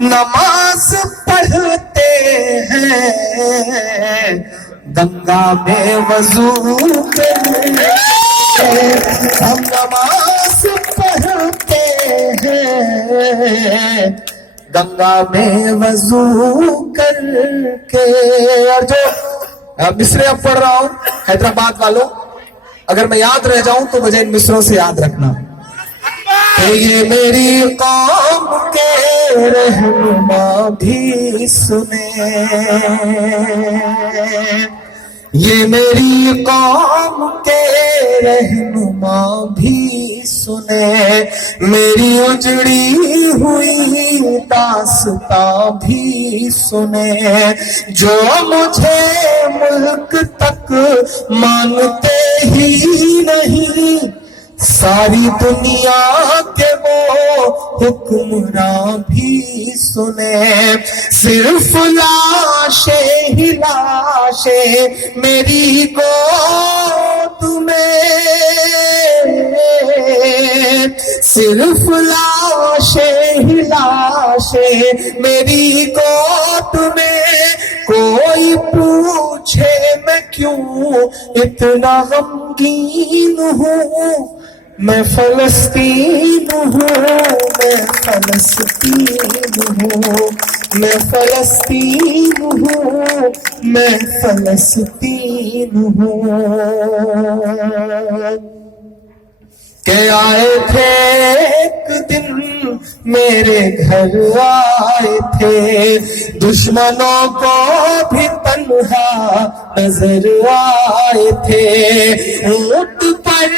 نماز پڑھتے ہیں گنگا میں وضو کر کے، ہم نماز پڑھتے ہیں گنگا میں وضو کر کے۔ اور جو مصرے اب پڑھ رہا ہوں حیدرآباد والوں، اگر میں یاد رہ جاؤں تو مجھے ان مصروں سے یاد رکھنا کہ یہ میری قوم کے رہنما بھی سنیں، یہ میری قوم کے رہنما بھی سنیں، میری اجڑی ہوئی داستاں بھی سنیں، جو مجھے ملک تک مانتے ہی نہیں، ساری دنیا کے وہ حکمراں بھی سنیں، صرف لاشیں ہی لاشیں میری گود میں، صرف لاشیں ہی لاشیں میری گود میں، کوئی پوچھے میں کیوں اتنا غمگین ہوں، میں فلسطین ہوں، میں فلسطین ہوں، میں فلسطین ہوں، میں فلسطین ہوں۔ کہ آئے تھے ایک دن میرے گھر آئے تھے، دشمنوں کو بھی تنہا نظر آئے تھے، اونٹ پر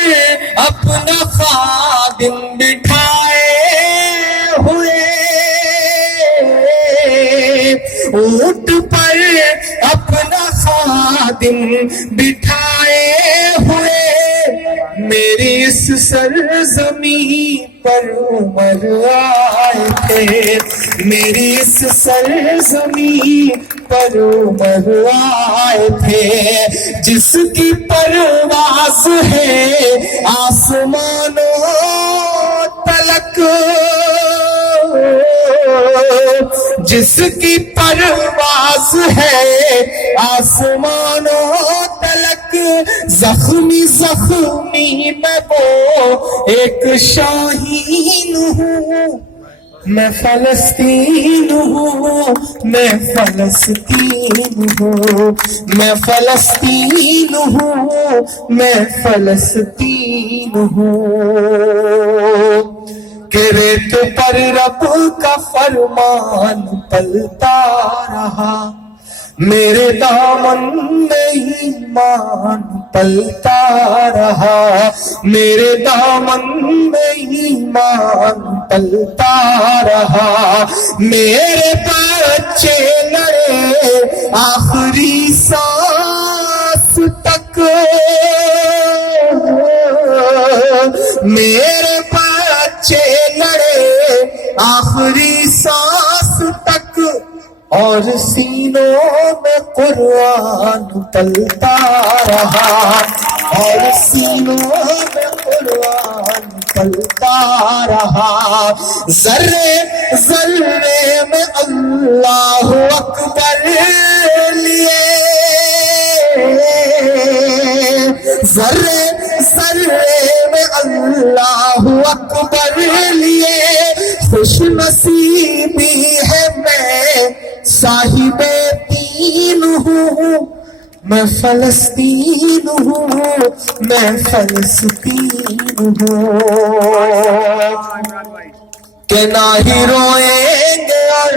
اپنا خادم بٹھائے ہوئے، اونٹ پر اپنا خادم بٹھائے ہوئے، میری اس سرزمین پر عمر آئے تھے، میری اس سرزمین پر عمر آئے تھے، جس کی پرواز ہے آسمانوں تلک، جس کی پرواز ہے آسمانوں تلک، زخمی زخمی میں وہ ایک شاہین ہوں، میں فلسطین ہوں، میں فلسطین ہوں، میں فلسطین ہوں، میں فلسطین ہوں۔ کہ ریت پر رب کا فرمان پلتا رہا، میرے دامن میں ایمان پلتا رہا، میرے دامن میں ایمان پلتا رہا، میرے بچے لڑے آخری سانس تک، میرے بچے لڑے آخری سانس تک، اور سینوں میں قرآن پلتا رہا، اور سینوں میں قرآن پلتا رہا، ذرے ذرے میں اللہ اکبر لیے، ذرے ذرے میں اللہ اکبر لیے، خوش نصیبی ہے میں صاحب دین ہوں، میں فلسطین ہوں، میں فلسطین ہوں۔ کہ نہ ہی روئیں گے اور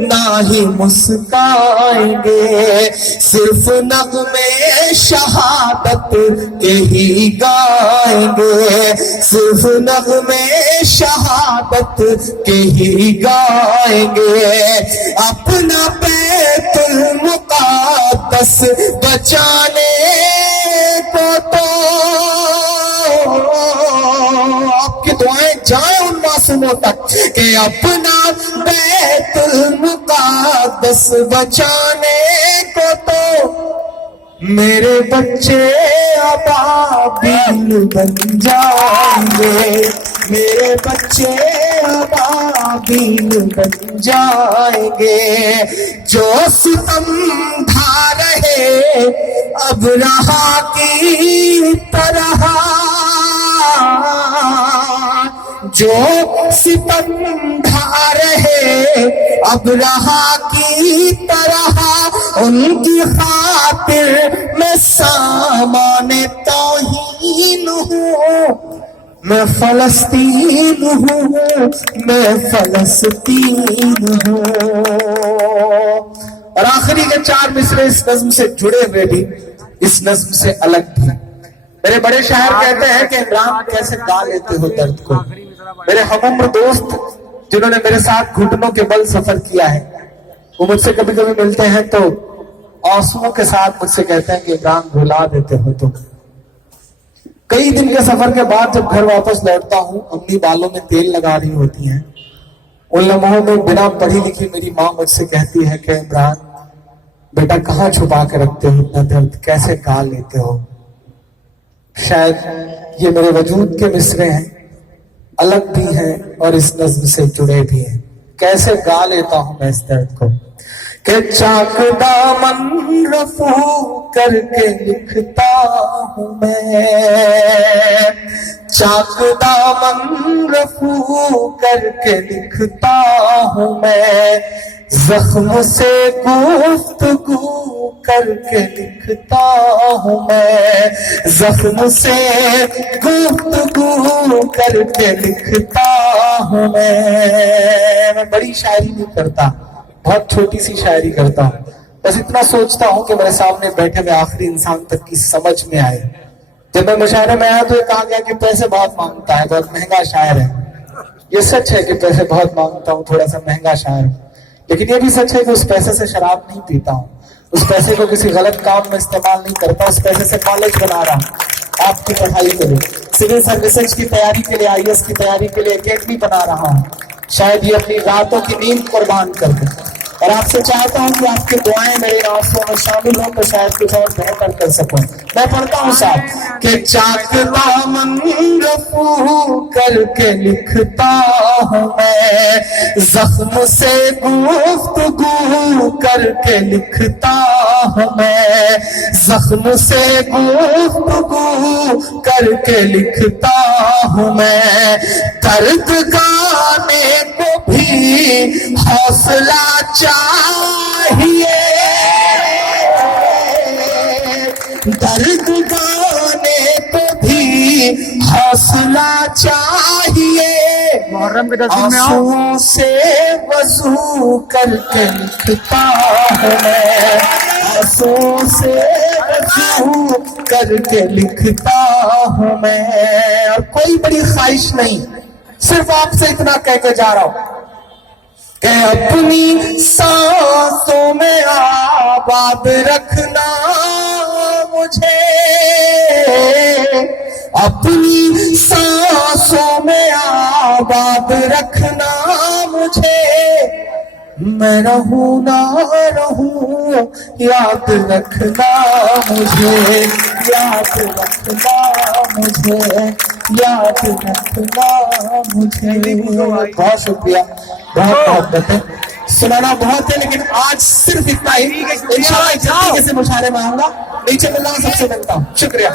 نہ ہی مسکائیں گے، صرف نغمے شہادت کے ہی گائیں گے، صرف نغمے شہادت کے ہی گائیں گے، اپنا بیت المقدس بچانے کو تو آپ کی دعائیں جائیں ان معصوموں تک، کہ اپنا بیت المقدس بچانے کو تو میرے بچے ابابیل بن جائیں گے، میرے بچے ابابیل دین بن جائیں گے. جو ستم ڈھا رہے اب رہا کی طرح, جو ستم ڈھا رہے اب رہا کی طرح, ان کی خاطر میں سامان توہین ہوں, میں فلسطین ہوں, میں فلسطین ہوں. اور آخری کے 4 مصرے اس نظم سے جڑے ہوئے بھی, اس نظم سے الگ بھی. میرے بڑے شاعر کہتے ہیں کہ عمران کیسے گا لیتے ہو درد کو. میرے ہم عمر دوست جنہوں نے میرے ساتھ گھٹنوں کے بل سفر کیا ہے, وہ مجھ سے کبھی کبھی ملتے ہیں تو آنسوؤں کے ساتھ مجھ سے کہتے ہیں کہ عمران رلا دیتے ہو تم. کئی دن کے سفر کے بعد جب گھر واپس لوٹتا ہوں, امی بالوں میں تیل لگا رہی ہوتی ہیں. ان لمحوں میں بنا پڑھی لکھی میری ماں مجھ سے کہتی ہے کہ عمران بیٹا کہاں چھپا کے رکھتے ہو اتنا درد, کیسے گا لیتے ہو. شاید یہ میرے وجود کے مصرے ہیں, الگ بھی ہیں اور اس نظم سے جڑے بھی ہیں. کیسے گا لیتا ہوں میں اس درد کو کہ چاک دامن رفو کر کے لکھتا ہوں میں, چاک دامن رفو کر کے لکھتا ہوں میں, زخم سے گفتگو کر کے لکھتا ہوں میں, زخم سے گفتگو کر کے لکھتا ہوں میں. بڑی شاعری نہیں کرتا, بہت چھوٹی سی شاعری کرتا ہوں. بس اتنا سوچتا ہوں کہ میرے سامنے بیٹھے ہوئے آخری انسان تک کی سمجھ میں آئے. جب میں مشاعرے میں آیا تو یہ کہا گیا کہ پیسے بہت مانگتا ہے, بہت مہنگا شاعر ہے. یہ سچ ہے کہ پیسے بہت مانگتا ہوں, تھوڑا سا مہنگا شاعر ہوں, لیکن یہ بھی سچ ہے کہ اس پیسے سے شراب نہیں پیتا ہوں, اس پیسے کو کسی غلط کام میں استعمال نہیں کرتا. اس پیسے سے کالج بنا رہا ہوں آپ کی پڑھائی کے لیے, سول سروسز کی تیاری کے لیے, IAS کی تیاری کے لیے اکیڈمی بنا رہا ہوں. شاید یہ اپنی راتوں کی نیند قربان کر دیں, اور آپ سے چاہتا ہوں کہ آپ کی دعائیں میرے آنسوؤں میں شامل ہوں تو شاید کچھ اور بہتر کر سکوں. میں پڑھتا ہوں ساتھ کہ چاک دامن رفو کر کے لکھتا ہوں میں, زخم سے گفتگو کر کے لکھتا ہوں میں, زخم سے گفتگو کر کے لکھتا ہوں میں. درد گانے کو بھی حوصلہ چاہیے, درد گانے کو بھی حوصلہ چاہیے. آنسوؤں سے وضو کر کے لکھتا ہوں میں, آنسوؤں سے وضو کر کے لکھتا ہوں میں. اور کوئی بڑی خواہش نہیں, صرف آپ سے اتنا کہہ کے جا رہا ہوں کہ اپنی سانسوں میں آباد رکھنا مجھے, اپنی سانسوں میں آباد رکھنا مجھے. میں رہوں نہ رہوں یاد رکھنا مجھے, یاد رکھنا مجھے, یاد رکھنا مجھے. بہت شکریہ, بہت باتیں سنانا بہت ہے, لیکن آج صرف اتنا ہی. انشاءاللہ ایک طریقے سے مشاعرے میں آؤں گا, نیچے ملنا سب سے ملتا ہوں. شکریہ.